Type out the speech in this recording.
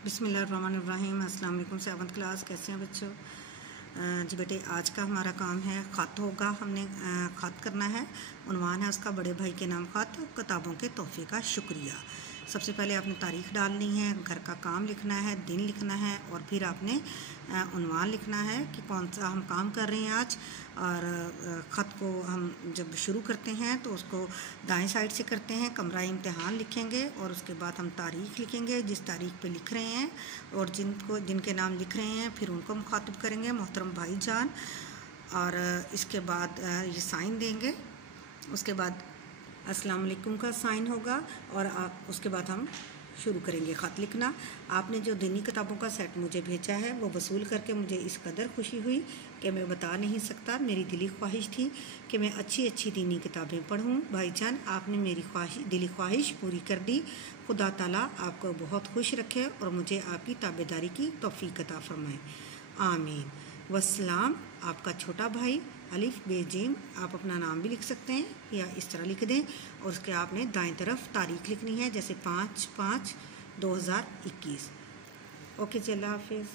बिस्मिल्लाहिर्रहमानिर्रहीम। अस्सलाम वालेकुम। 7th क्लास, कैसे हैं बच्चों? जी बेटे, आज का हमारा काम है ख़त होगा। हमने ख़त करना है। उन्वान है उसका बड़े भाई के नाम ख़त, किताबों के तोहफ़े का शुक्रिया। सबसे पहले आपने तारीख़ डालनी है, घर का काम लिखना है, दिन लिखना है और फिर आपने उन्वान लिखना है कि कौन सा हम काम कर रहे हैं आज। और ख़त को हम जब शुरू करते हैं तो उसको दाएं साइड से करते हैं, कमरा इम्तिहान लिखेंगे और उसके बाद हम तारीख़ लिखेंगे जिस तारीख़ पे लिख रहे हैं और जिनके नाम लिख रहे हैं फिर उनको मुखातिब करेंगे, मोहतरम भाईजान। और इसके बाद ये साइन देंगे। उसके बाद अस्सलाम वालेकुम का साइन होगा और उसके बाद हम शुरू करेंगे ख़त लिखना। आपने जो दीनी किताबों का सेट मुझे भेजा है वो वसूल करके मुझे इस कदर खुशी हुई कि मैं बता नहीं सकता। मेरी दिली ख्वाहिश थी कि मैं अच्छी अच्छी दीनी किताबें पढ़ूँ। भाईजान, आपने मेरी दिली ख्वाहिश पूरी कर दी। खुदा ताला आपको बहुत खुश रखे और मुझे आपकी ताबेदारी की तौफीक अता फरमाए। आमीन। वस्सलाम। आपका छोटा भाई अलिफ बेजीम। आप अपना नाम भी लिख सकते हैं या इस तरह लिख दें और उसके आपने दाएं तरफ तारीख़ लिखनी है, जैसे 5/5/2021। ओके, अल्लाह हाफिज़।